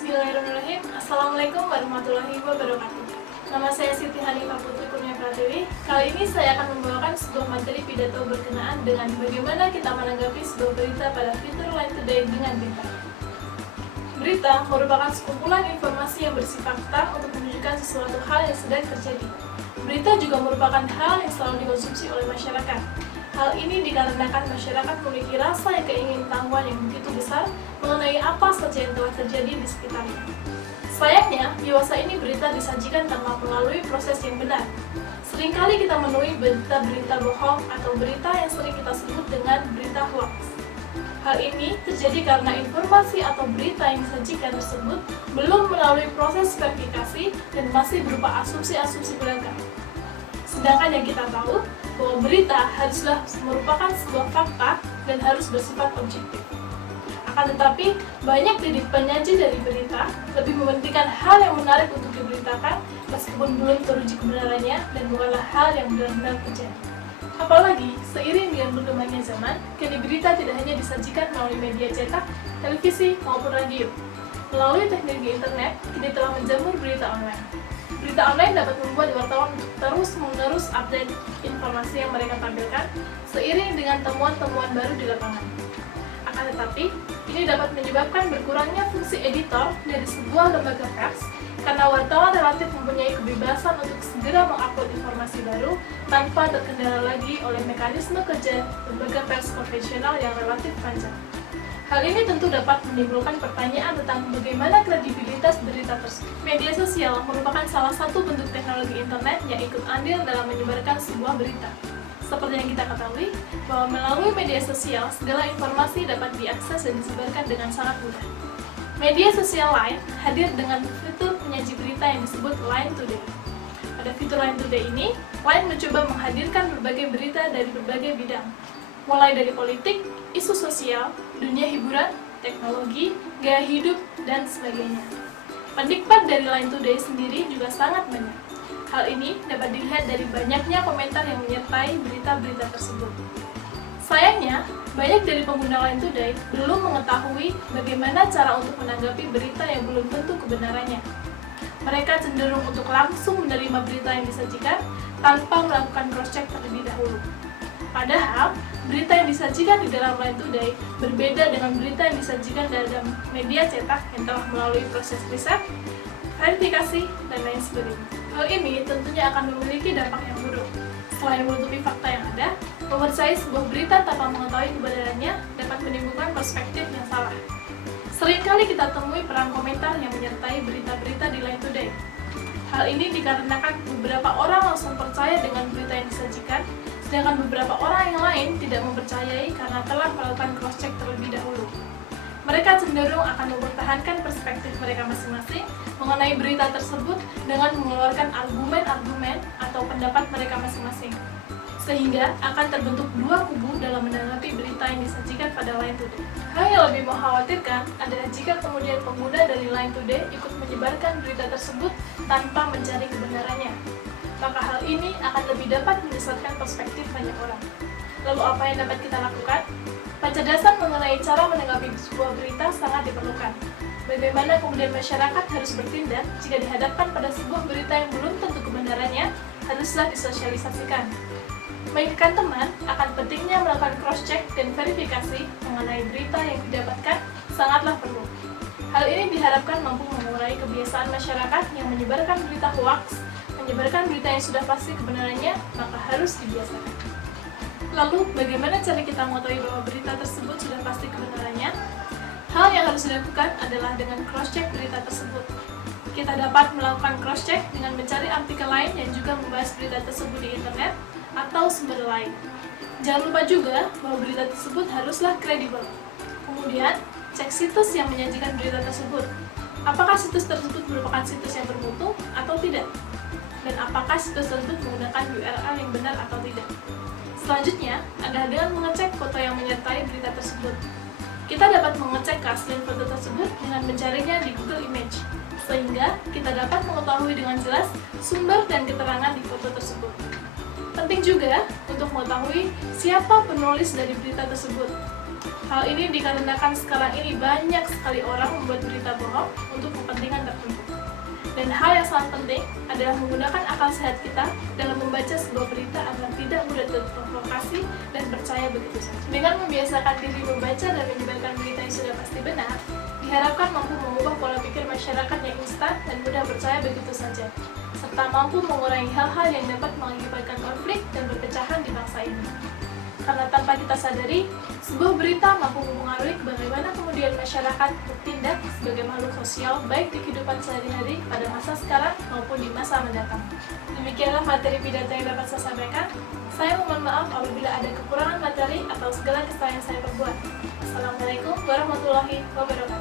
Bismillahirrahmanirrahim. Assalamualaikum warahmatullahi wabarakatuh. Nama saya Siti Hanifah Putri Kurnia Pratiwi. Kali ini saya akan membawakan sebuah materi pidato berkenaan dengan bagaimana kita menanggapi sebuah berita pada fitur Line Today dengan bintang. Berita merupakan sekumpulan informasi yang bersifat fakta untuk menunjukkan sesuatu hal yang sedang terjadi. Berita juga merupakan hal yang selalu dikonsumsi oleh masyarakat. Hal ini dikarenakan masyarakat memiliki rasa yang keingintahuan yang begitu besar mengenai apa saja yang telah terjadi di sekitarnya. Sayangnya, di masa ini berita disajikan tanpa melalui proses yang benar. Seringkali kita menemui berita-berita bohong atau berita yang sering kita sebut dengan berita hoax. Hal ini terjadi karena informasi atau berita yang disajikan tersebut belum melalui proses verifikasi dan masih berupa asumsi-asumsi belaka. Sedangkan yang kita tahu bahwa berita haruslah merupakan sebuah fakta dan harus bersifat objektif. Akan tetapi, banyak dari penyaji dari berita lebih mementingkan hal yang menarik untuk diberitakan meskipun belum teruji kebenarannya dan bukanlah hal yang benar-benar terjadi. Apalagi, seiring dengan berkembangnya zaman, kini berita tidak hanya disajikan melalui media cetak, televisi, maupun radio. Melalui teknologi internet, kini telah menjamur berita online. Berita online dapat membuat wartawan terus-menerus update informasi yang mereka tampilkan seiring dengan temuan-temuan baru di lapangan. Akan tetapi, ini dapat menyebabkan berkurangnya fungsi editor dari sebuah lembaga pers karena wartawan relatif mempunyai kebebasan untuk segera mengupload informasi baru tanpa terkendala lagi oleh mekanisme kerja lembaga pers konvensional yang relatif panjang. Hal ini tentu dapat menimbulkan pertanyaan tentang bagaimana kredibilitas berita tersebut. Media sosial merupakan salah satu bentuk teknologi internet yang ikut andil dalam menyebarkan sebuah berita. Seperti yang kita ketahui, bahwa melalui media sosial, segala informasi dapat diakses dan disebarkan dengan sangat mudah. Media sosial Line hadir dengan fitur penyaji berita yang disebut Line Today. Pada fitur Line Today ini, Line mencoba menghadirkan berbagai berita dari berbagai bidang, mulai dari politik, isu sosial, dunia hiburan, teknologi, gaya hidup, dan sebagainya. Penikmat dari Line Today sendiri juga sangat banyak. Hal ini dapat dilihat dari banyaknya komentar yang menyertai berita-berita tersebut. Sayangnya, banyak dari pengguna Line Today belum mengetahui bagaimana cara untuk menanggapi berita yang belum tentu kebenarannya. Mereka cenderung untuk langsung menerima berita yang disajikan tanpa melakukan cross-check terlebih dahulu. Padahal, berita yang disajikan di dalam Line Today berbeda dengan berita yang disajikan dalam media cetak yang telah melalui proses riset, verifikasi, dan lain sebagainya. Hal ini tentunya akan memiliki dampak yang buruk. Selain menutupi fakta yang ada, mempercayai sebuah berita tanpa mengetahui kebenarannya dapat menimbulkan perspektif yang salah. Seringkali kita temui perang komentar yang menyertai berita-berita di Line Today. Hal ini dikarenakan beberapa orang langsung percaya dengan berita yang disajikan, sedangkan beberapa orang yang lain tidak mempercayai karena telah melakukan cross-check terlebih dahulu. Mereka cenderung akan mempertahankan perspektif mereka masing-masing mengenai berita tersebut dengan mengeluarkan argumen-argumen atau pendapat mereka masing-masing. Sehingga akan terbentuk dua kubu dalam menanggapi berita yang disajikan pada Line Today. Hal yang lebih mengkhawatirkan adalah jika kemudian pengguna dari Line Today ikut menyebarkan berita tersebut tanpa mencari kebenarannya. Maka hal ini akan lebih dapat menyesatkan perspektif banyak orang. Lalu apa yang dapat kita lakukan? Pencerdasan mengenai cara menanggapi sebuah berita sangat diperlukan. Bagaimana kemudian masyarakat harus bertindak jika dihadapkan pada sebuah berita yang belum tentu kebenarannya, haruslah disosialisasikan. Mainkan teman akan pentingnya melakukan cross-check dan verifikasi mengenai berita yang didapatkan sangatlah perlu. Hal ini diharapkan mampu mengurangi kebiasaan masyarakat yang menyebarkan berita hoax, menyebarkan berita yang sudah pasti kebenarannya, maka harus dibiasakan. Lalu, bagaimana cara kita mengetahui bahwa berita tersebut sudah pasti kebenarannya? Hal yang harus dilakukan adalah dengan cross-check berita tersebut. Kita dapat melakukan cross-check dengan mencari artikel lain yang juga membahas berita tersebut di internet atau sumber lain. Jangan lupa juga bahwa berita tersebut haruslah kredibel. Kemudian, cek situs yang menyajikan berita tersebut. Apakah situs tersebut merupakan situs yang bermutu atau tidak? Dan apakah situs tersebut menggunakan URL yang benar atau tidak? Selanjutnya, adalah dengan mengecek foto yang menyertai berita tersebut. Kita dapat mengecek keaslian foto tersebut dengan mencarinya di Google Image, sehingga kita dapat mengetahui dengan jelas sumber dan keterangan di foto tersebut. Penting juga untuk mengetahui siapa penulis dari berita tersebut. Hal ini dikarenakan sekarang ini banyak sekali orang membuat berita bohong untuk kepentingan tertentu. Dan hal yang sangat penting adalah menggunakan akal sehat kita dalam membaca sebuah berita agar tidak mudah terprovokasi dan percaya begitu saja. Dengan membiasakan diri membaca dan menyebarkan berita yang sudah pasti benar, diharapkan mampu mengubah pola pikir masyarakat yang instan dan mudah percaya begitu saja, serta mampu mengurangi hal-hal yang dapat mengakibatkan konflik dan perpecahan di bangsa ini. Karena tanpa kita sadari, sebuah berita mampu mempengaruhi bagaimana kemudian masyarakat bertindak sebagai makhluk sosial baik di kehidupan sehari-hari pada masa sekarang maupun di masa mendatang. Demikianlah materi pidato yang dapat saya sampaikan. Saya mohon maaf apabila ada kekurangan materi atau segala kesalahan yang saya perbuat. Assalamualaikum warahmatullahi wabarakatuh.